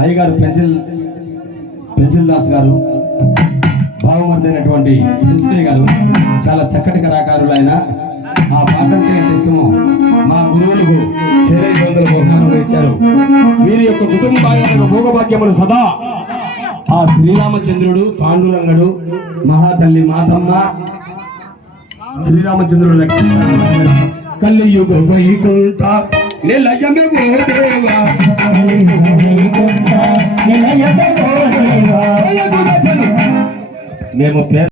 అయ్యగారు పెంచిల్ దాస్ గారు, భావమర్దైనటువంటి పెంచిలయ్య గారు చాలా చక్కటి కళాకారులు. ఆయన ఆ పాట అంటే ఎంత ఇష్టమో మా గురువులకు చేరే 500 బహుమానులు ఇచ్చారు. వీరి యొక్క కుటుంబ భోగభాగ్యములు సదా ఆ శ్రీరామచంద్రుడు, పాండురంగడు, మహాతల్లి మాతమ్మ, శ్రీరామచంద్రుడు లక్ష్మీ కలియుగ వైకుంఠ నిలయమే ఓ దేవా, మేము